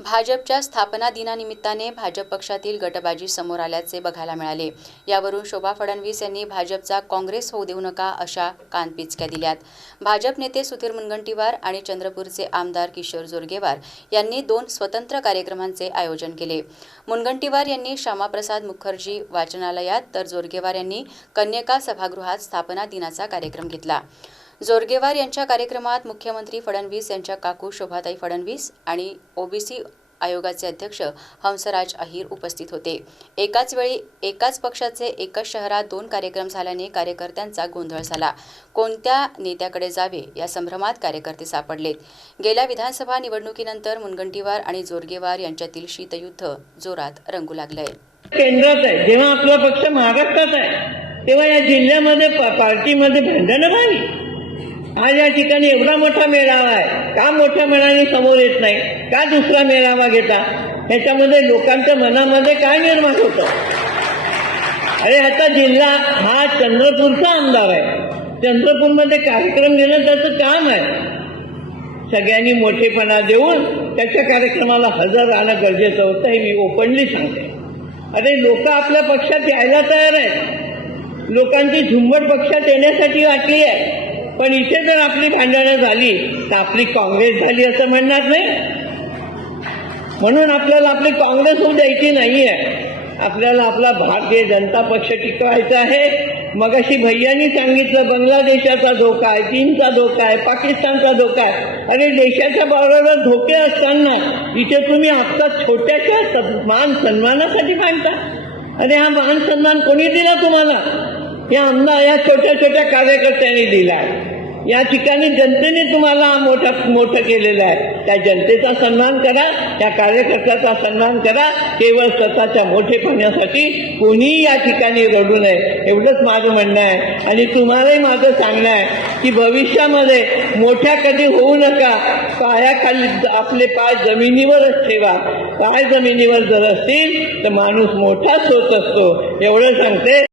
भाजपच्या स्थापना दिनानिमित्ताने भाजप पक्षातील गटबाजी समोर आल्याचे बघायला मिळाले. यावरून शोभा फडणवीस यांनी भाजपचा काँग्रेस होऊ देऊ नका अशा कानपिचक्या दिल्यात. भाजप नेते सुधीर मुनगंटीवार आणि चंद्रपूरचे आमदार किशोर जोरगेवार यांनी दोन स्वतंत्र कार्यक्रमांचे आयोजन केले. मुनगंटीवार यांनी श्यामाप्रसाद मुखर्जी वाचनालयात तर जोरगेवार यांनी कन्यका सभागृहात स्थापना दिनाचा कार्यक्रम घेतला. जोरगेवार यांच्या कार्यक्रमात मुख्यमंत्री फडणवीस यांच्या काकू शोभाताई फडणवीस आणि ओबीसी आयोगाचे अध्यक्ष हंसराज अहिर उपस्थित होते. एकाच वेळी एकाच पक्षाचे एकाच शहरात दोन कार्यक्रम झाल्याने कार्यकर्त्यांचा गोंधळ झाला. कोणत्या नेत्याकडे जावे या संभ्रमात कार्यकर्ते सापडलेत. गेल्या विधानसभा निवडणुकीनंतर मुनगंटीवार आणि जोरगेवार यांच्यातील शीतयुद्ध जोरात रंगू लागलंय. केंद्रात आहे. जेव्हा आपला पक्ष महाराष्ट्रात आहे तेव्हा या जिल्ह्यामध्ये पार्टीमध्ये भांडणं व्हावी. आज या ठिकाणी एवढा मोठा मेळावा आहे. का मोठ्या मनाने समोर येत नाही? का दुसरा मेळावा घेता? ह्याच्यामध्ये लोकांच्या मनामध्ये काय निर्माण होतं? अरे आता जिल्हा हा चंद्रपूरचा आमदार आहे. चंद्रपूरमध्ये कार्यक्रम घेणं त्याचं काम आहे. सगळ्यांनी मोठेपणा देऊन त्याच्या कार्यक्रमाला हजर राहणं गरजेचं होतं हे मी ओपनली सांगते. अरे लोक आपल्या पक्षात यायला तयार आहेत. लोकांची झुंबड पक्षात येण्यासाठी वाटली आहे. पण इथे जर आपली भांडणं झाली तर आपली काँग्रेस झाली असं म्हणणार नाही. म्हणून आपल्याला आपली काँग्रेस होऊ द्यायची नाही आहे आपल्याला आपला भारतीय जनता पक्ष टिकवायचा आहे. मगाशी भैयानी सांगितलं बांगलादेशाचा धोका आहे चीनचा धोका आहे पाकिस्तानचा धोका आहे. अरे देशाच्या बरोबर धोके असताना इथे तुम्ही आत्ता छोट्याशा मान सन्मानासाठी मांडता. अरे हा मान सन्मान कोणी दिला तुम्हाला? या आमदार या छोट्या छोट्या कार्यकर्त्यांनी दिला या ठिकाणी जनतेने तुम्हाला मोठा मोठं केलेलं आहे. त्या जनतेचा सन्मान करा त्या कार्यकर्त्याचा सन्मान करा. केवळ स्वतःच्या मोठेपणासाठी कोणीही या ठिकाणी रडू नये. एवढंच माझं म्हणणं आहे. आणि तुम्हालाही माझं सांगणं आहे की भविष्यामध्ये मोठ्या कधी होऊ नका. पायाखाली आपले पाय जमिनीवरच ठेवा. पाय जमिनीवर जर असतील तर माणूस मोठाच होत असतो. एवढं सांगते.